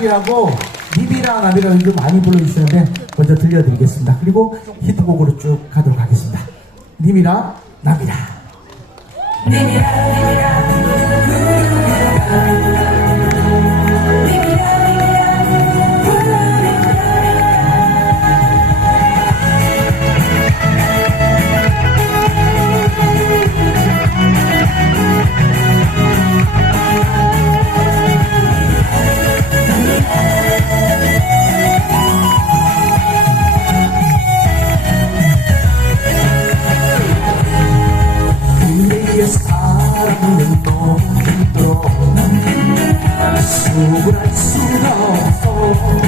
이라고 님이랑 남이랑 좀 많이 불러주시는데 먼저 들려드리겠습니다. 그리고 히트곡으로 쭉 가도록 하겠습니다. 님이랑 남이랑 우리의 알 수가 없어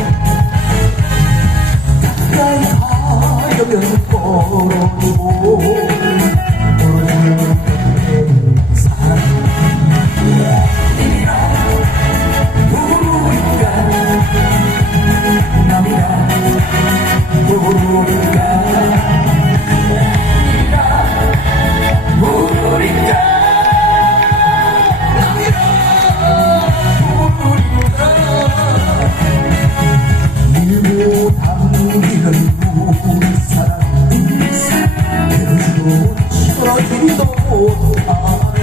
치러지도 못하네.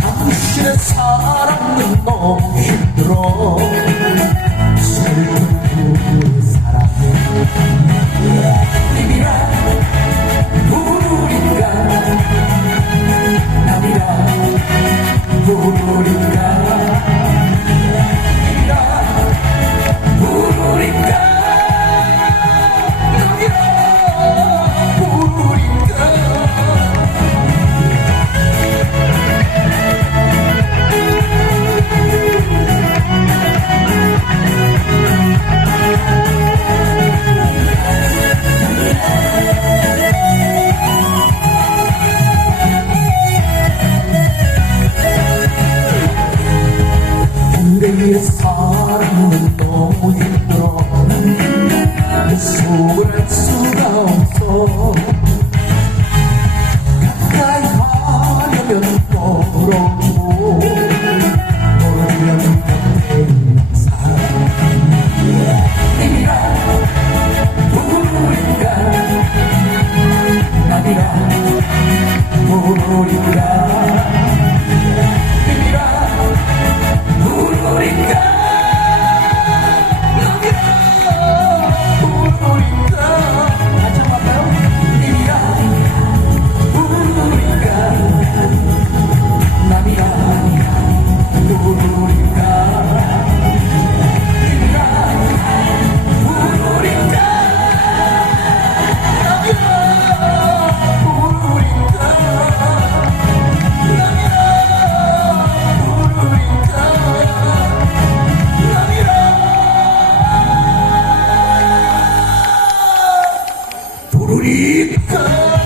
당신의 사랑은 너무 힘들어 슬픈 그 우리의 사랑 Rudy. Go!